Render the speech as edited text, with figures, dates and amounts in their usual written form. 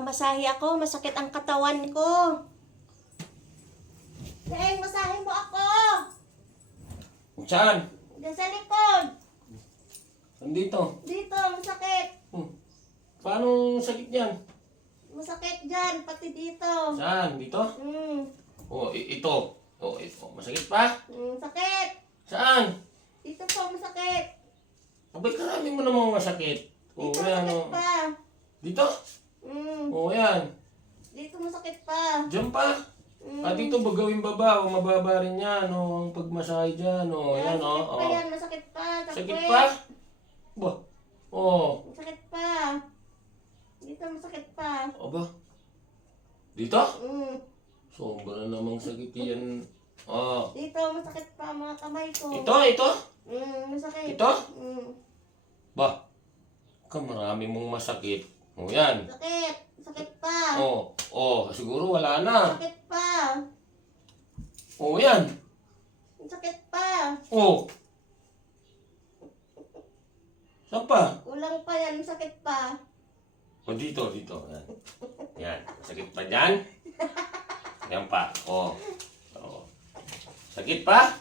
Magmamasahe ako, masakit ang katawan ko. Dahil masahe mo ako. Saan? Diyan sa likod. Nandito. Dito, masakit. Paano sakit yan? Masakit dyan, pati dito. Saan? Dito? Ito. Ito. Masakit pa? Sakit. Saan? Dito po, masakit. Abay, karami mo namang masakit. Dito, Yan, masakit pa. Dito? Yan. Dito, masakit pa. Diyan pa? Dito ba gawin baba o mababa rin yan o ang pagmasahe dyan o yan o. Masakit pa yan, masakit pa. Sakit pa? Ba? Masakit pa. Dito, masakit pa. Aba? Dito? Mm. Sobra namang sakit yan. Dito, masakit pa mga kamay ko. Ito? Masakit. Ito? Mm. Marami mong masakit. Yan. Sakit. Sakit pa. Siguro wala na. Sakit pa. Yan. Sakit pa. Saan pa? Kulang pa yan, sakit pa. Dito. Yan. Yan. Sakit pa dyan? Yan pa. Sakit pa?